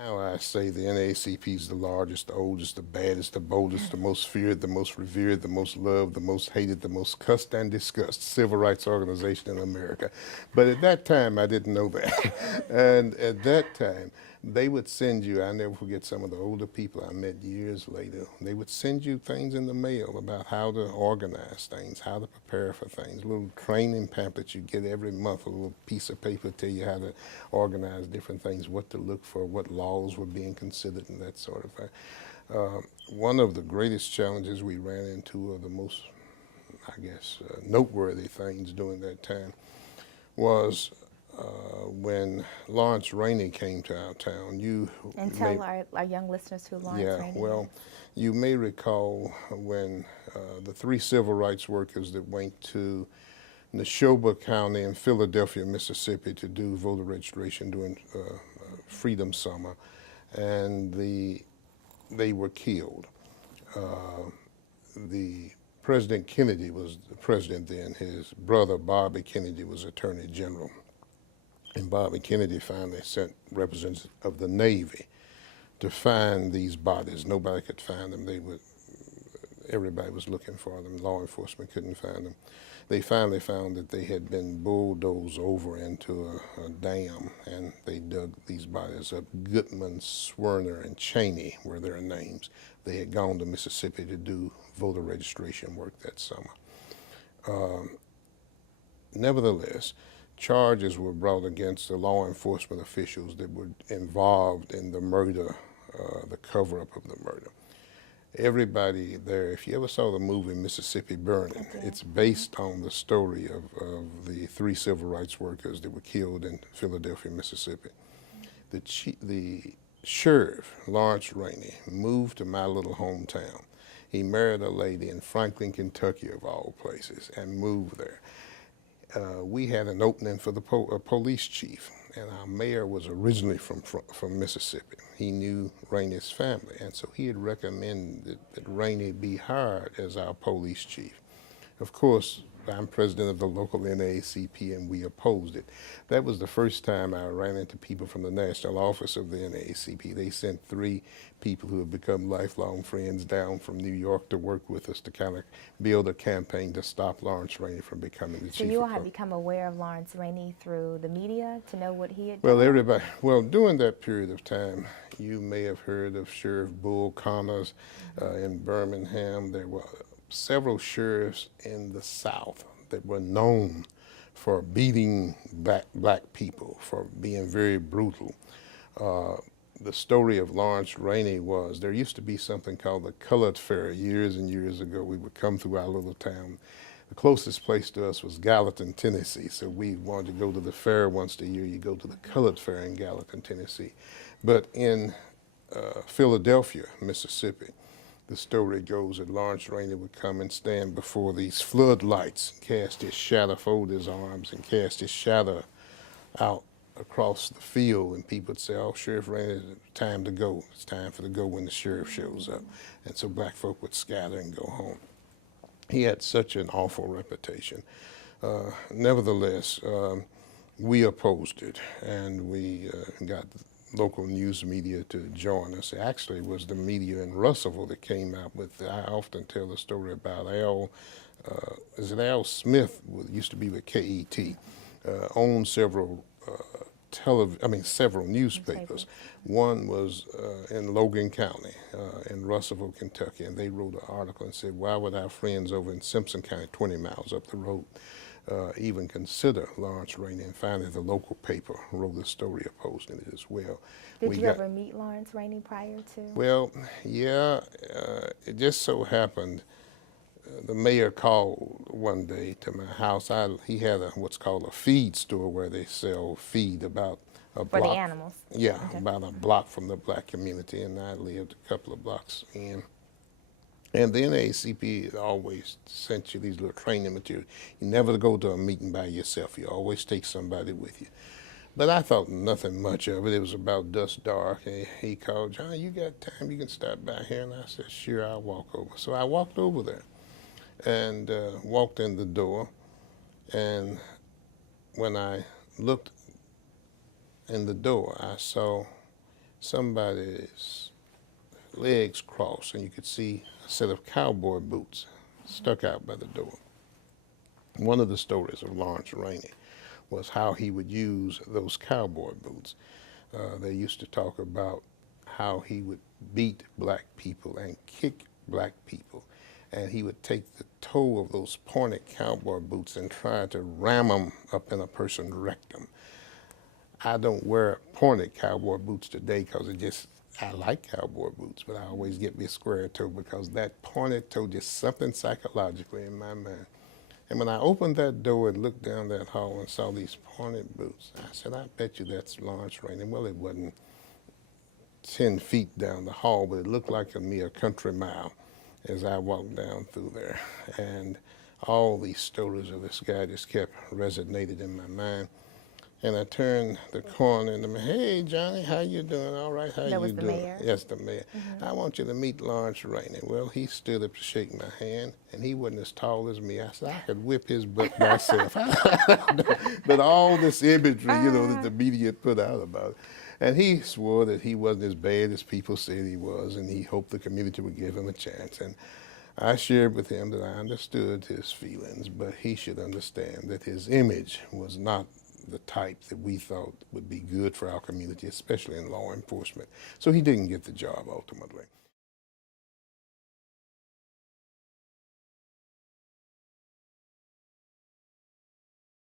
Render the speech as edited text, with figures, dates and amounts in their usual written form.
Now I say the NAACP is the largest, the oldest, the baddest, the boldest, the most feared, the most revered, the most loved, the most hated, the most cussed and discussed civil rights organization in America. But at that time, I didn't know that. And at that time, they would send you, I never forget some of the older people I met years later, they would send you things in the mail about how to organize things, how to prepare for things, little training pamphlets you get every month, a little piece of paper to tell you how to organize different things, what to look for, what laws were being considered, and that sort of thing. One of the greatest challenges we ran into, or the most, I guess, noteworthy things during that time was when Lawrence Rainey came to our town. And may, tell our young listeners who Lawrence yeah, Rainey well, is. you may recall when the three civil rights workers that went to Neshoba County in Philadelphia, Mississippi, to do voter registration during Freedom Summer, and they were killed. The President Kennedy was the president then. His brother Bobby Kennedy was Attorney General, and Bobby Kennedy finally sent representatives of the Navy to find these bodies. Nobody could find them. Everybody was looking for them. Law enforcement couldn't find them. They finally found that they had been bulldozed over into a dam, and they dug these bodies up. Goodman, Swerner, and Cheney were their names. They had gone to Mississippi to do voter registration work that summer. Nevertheless, charges were brought against the law enforcement officials that were involved in the murder, the cover-up of the murder. Everybody there, if you ever saw the movie Mississippi Burning, it's based on the story of the three civil rights workers that were killed in Philadelphia, Mississippi. The sheriff, Lawrence Rainey, moved to my little hometown. He married a lady in Franklin, Kentucky, of all places, and moved there. We had an opening for the police chief, and our mayor was originally from Mississippi. He knew Rainey's family, and so he had recommended that Rainey be hired as our police chief. Of course, I'm president of the local NAACP, and we opposed it. That was the first time I ran into people from the national office of the NAACP. They sent three people who have become lifelong friends down from New York to work with us to kind of build a campaign to stop Lawrence Rainey from becoming the So chief you all of have police. become aware of Lawrence Rainey through the media to know what he had Well, done? during that period of time, you may have heard of Sheriff Bull Connors in Birmingham. There were several sheriffs in the South that were known for beating black people, for being very brutal. The story of Lawrence Rainey was there used to be something called the Colored Fair years and years ago. We would come through our little town. The closest place to us was Gallatin, Tennessee, so we wanted to go to the fair once a year. You go to the Colored Fair in Gallatin, Tennessee. But in Philadelphia, Mississippi, the story goes that Lawrence Rainey would come and stand before these floodlights, cast his shadow, fold his arms, and cast his shadow out across the field, and people would say, "Oh, Sheriff Rainey, it's time to go. It's time for to go when the sheriff shows up." And so black folk would scatter and go home. He had such an awful reputation. Nevertheless, we opposed it, and we got local news media to join us. Actually, it was the media in Russellville that came out with, I often tell the story about Al Smith, used to be with KET, owned several several newspapers. One was in Logan County, in Russellville, Kentucky, and they wrote an article and said, why would our friends over in Simpson County, 20 miles up the road, even consider Lawrence Rainey? And finally, the local paper wrote a story opposing it as well. Did you ever meet Lawrence Rainey prior to? Well, yeah, it just so happened the mayor called one day to my house. He had what's called a feed store where they sell feed about a block. For the animals? Yeah, Okay. about a block from the black community, and I lived a couple of blocks in. And the NAACP always sent you these little training materials. You never go to a meeting by yourself. You always take somebody with you. But I thought nothing much of it. It was about dusk dark, and he called, "John, you got time? You can stop by here." And I said, "Sure, I'll walk over." So I walked over there and walked in the door. And when I looked in the door, I saw somebody's legs crossed, and you could see a set of cowboy boots stuck out by the door. One of the stories of Lawrence Rainey was how he would use those cowboy boots. They used to talk about how he would beat black people and kick black people, and he would take the toe of those pointed cowboy boots and try to ram them up in a person's rectum. I don't wear pointed cowboy boots today because I like cowboy boots, but I always get me a square toe because that pointed toe, just something psychologically in my mind. And when I opened that door and looked down that hall and saw these pointed boots, I said, I bet you that's Lawrence Rainey. Well, it wasn't 10 feet down the hall, but it looked like a mere country mile as I walked down through there. And all these stories of this guy just kept resonating in my mind. And I turned the corner and I'm, hey, Johnny, how you doing? All right, how you doing? That was the mayor? Yes, the mayor. I want you to meet Lawrence Rainey. Well, he stood up to shake my hand, and he wasn't as tall as me. I said, I could whip his butt myself. But all this imagery, that the media put out about it. And he swore that he wasn't as bad as people said he was, and he hoped the community would give him a chance. And I shared with him that I understood his feelings, but he should understand that his image was not the type that we thought would be good for our community, especially in law enforcement. So he didn't get the job ultimately.